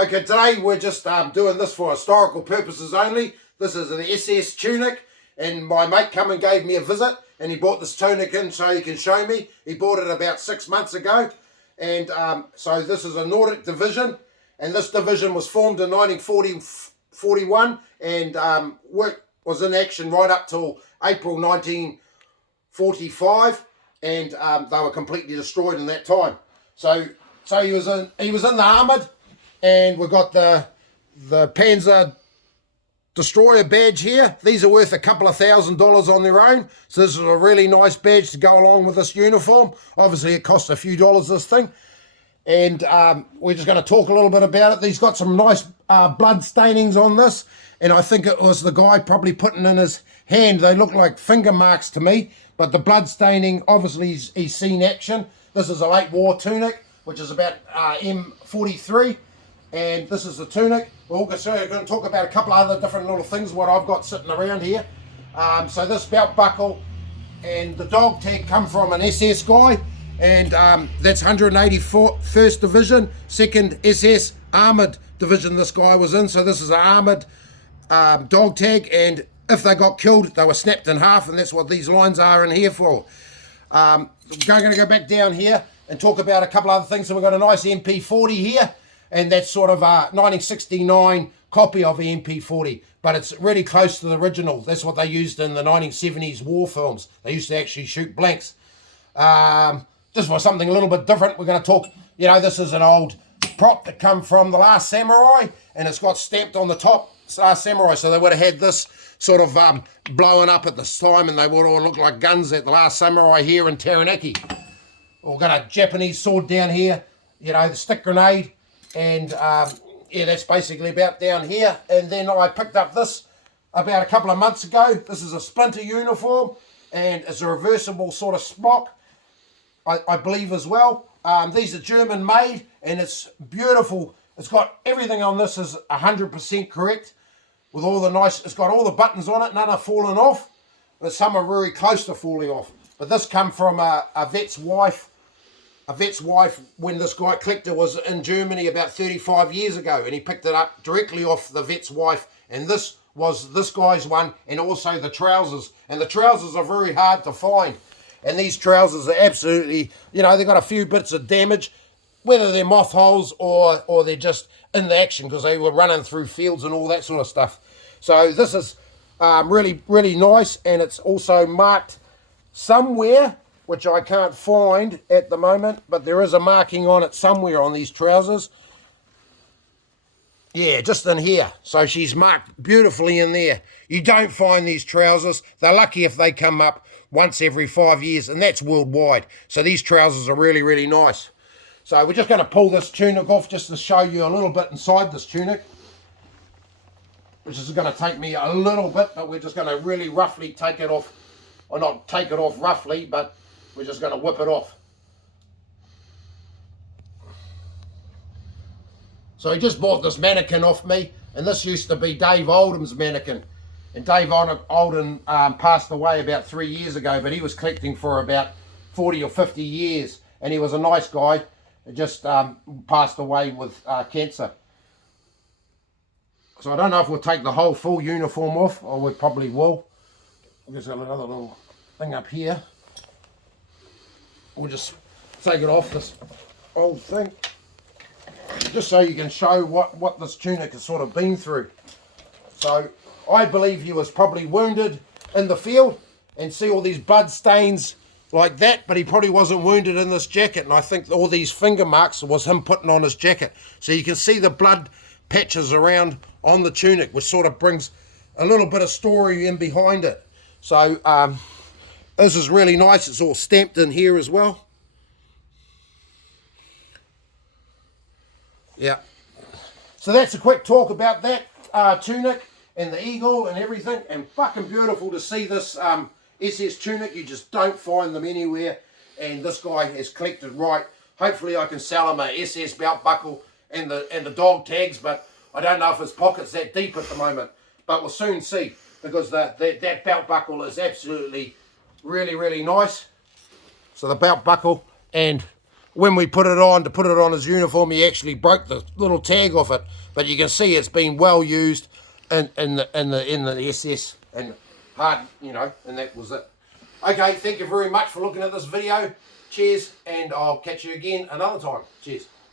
Okay, today we're just doing this for historical purposes only. This is an SS tunic, and my mate come and gave me a visit, and he brought this tunic in so he can show me. He bought it about 6 months ago, and so this is a Nordic division, and this division was formed in 1941, and was in action right up till April 1945, and they were completely destroyed in that time. So he was in the armoured. And we've got the Panzer Destroyer badge here. These are worth a couple of $1,000s on their own. So this is a really nice badge to go along with this uniform. Obviously it costs a few dollars, this thing. And we're just going to talk a little bit about it. He's got some nice blood stainings on this. And I think it was the guy probably putting in his hand. They look like finger marks to me. But the blood staining, obviously he's seen action. This is a late war tunic, which is about M43. And this is the tunic. We're also going to talk about a couple of other different little things what I've got sitting around here. So this belt buckle and the dog tag come from an SS guy, and that's 181st Division, 2nd SS Armoured Division this guy was in. So this is an armoured dog tag, and if they got killed they were snapped in half, and that's what these lines are in here for. We're going to go back down here and talk about a couple other things. So we've got a nice MP40 here. And that's sort of a 1969 copy of the MP40, but it's really close to the original. That's what they used in the 1970s war films. They used to actually shoot blanks. Just for something a little bit different, we're going to talk, this is an old prop that come from The Last Samurai, and it's got stamped on the top, Last Samurai, so they would have had this sort of blowing up at this time, and they would all look like guns at The Last Samurai here in Taranaki. We've got a Japanese sword down here, the stick grenade. And yeah, that's basically about down here. And then I picked up this about a couple of months ago. This is a Splinter uniform, and it's a reversible sort of smock, I believe as well. These are German made, and it's beautiful. It's got everything on this is 100% correct, with all the nice, it's got all the buttons on it, none are falling off, but some are very close to falling off. But this come from a vet's wife. A vet's wife, when this guy collector was in Germany about 35 years ago, and he picked it up directly off the vet's wife, and this was this guy's one, and also the trousers. And the trousers are very hard to find, and these trousers are absolutely, they've got a few bits of damage, whether they're moth holes or they're just in the action because they were running through fields and all that sort of stuff. So this is really, really nice, and it's also marked somewhere, which I can't find at the moment, but there is a marking on it somewhere on these trousers. Yeah, just in here. So she's marked beautifully in there. You don't find these trousers. They're lucky if they come up once every 5 years, and that's worldwide. So these trousers are really, really nice. So we're just going to pull this tunic off just to show you a little bit inside this tunic, which is going to take me a little bit, but we're just going to really roughly take it off. Or not take it off roughly, but we're just going to whip it off. So he just bought this mannequin off me, and this used to be Dave Oldham's mannequin. And Dave Oldham passed away about 3 years ago, but he was collecting for about 40 or 50 years, and he was a nice guy. He just passed away with cancer. So I don't know if we'll take the whole full uniform off, or we probably will. We've just got another little thing up here. We'll just take it off this old thing, just so you can show what this tunic has sort of been through. So I believe he was probably wounded in the field, and see all these blood stains like that, but he probably wasn't wounded in this jacket, and I think all these finger marks was him putting on his jacket. So you can see the blood patches around on the tunic, which sort of brings a little bit of story in behind it. So this is really nice. It's all stamped in here as well. Yeah. So that's a quick talk about that tunic and the eagle and everything. And fucking beautiful to see this SS tunic. You just don't find them anywhere. And this guy has collected right. Hopefully I can sell him a SS belt buckle and the dog tags. But I don't know if his pocket's that deep at the moment. But we'll soon see. Because that belt buckle is absolutely really, really nice. So the belt buckle and when we put it on his uniform, he actually broke the little tag off it. But you can see it's been well used in the SS and hard, you know, and that was it. Okay, thank you very much for looking at this video. Cheers, and I'll catch you again another time. Cheers.